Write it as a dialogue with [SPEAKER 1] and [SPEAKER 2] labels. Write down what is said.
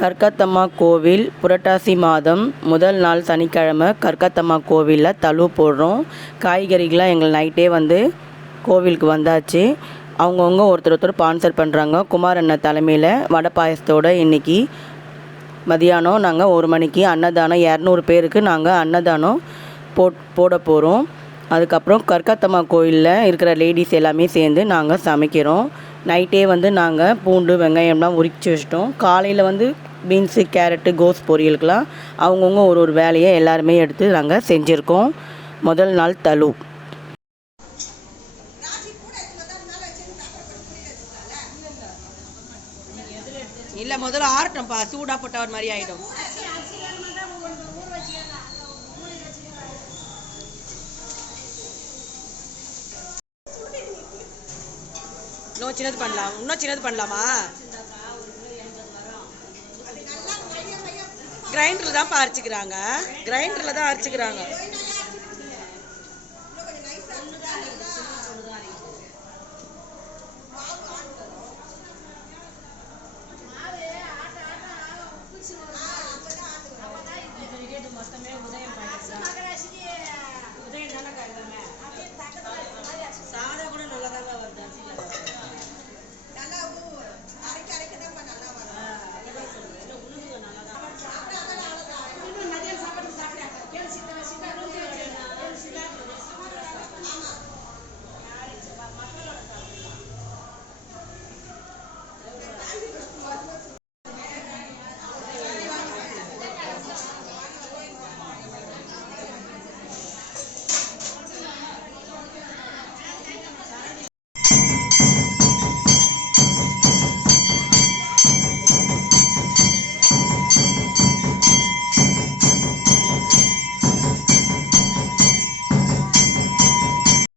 [SPEAKER 1] கர்க்கத்தம்மா கோவில் புரட்டாசி மாதம் முதல் நாள் சனிக்கிழமை கர்க்கத்தம்மா கோவிலில் தழுவு போடுறோம். காய்கறிகள்லாம் எங்கள் நைட்டே வந்து கோவிலுக்கு வந்தாச்சு. அவங்கவுங்க ஒருத்தர் ஒருத்தர் ஸ்பான்சர் பண்ணுறாங்க குமார் அண்ணன் தலைமையில் வடை பாயசத்தோட இன்றைக்கி மதியானம் நாங்கள் ஒரு மணிக்கு அன்னதானம் இரநூறு பேருக்கு நாங்கள் அன்னதானம் போட் போட போகிறோம் அதுக்கப்புறம் கர்க்கத்தம்மா கோயிலில் இருக்கிற லேடிஸ் எல்லாமே சேர்ந்து நாங்கள் சமைக்கிறோம். நைட்டே வந்து நாங்கள் பூண்டு வெங்காயம்லாம் உரிச்சு வச்சிட்டோம். காலையில் வந்து பீன்ஸு கேரட்டு கோஸ் பொரியலுக்கெலாம் அவங்கவுங்க ஒரு ஒரு வேலையை எல்லாருமே எடுத்து நாங்கள் செஞ்சுருக்கோம். முதல் நாள் தலு
[SPEAKER 2] இல்லை முதல்ல ஆறட்டும்ப்பா சூடாக போட்டவர் மாதிரி ஆகிடும் இன்னும் சின்னது பண்ணலாம். இன்னும் சின்னது பண்ணலாமா? கிரைண்டரில் தான் அரைச்சிக்கிறாங்க கிரைண்டரில் தான் அரைச்சிக்கிறாங்க. மொத்தமே உதயம்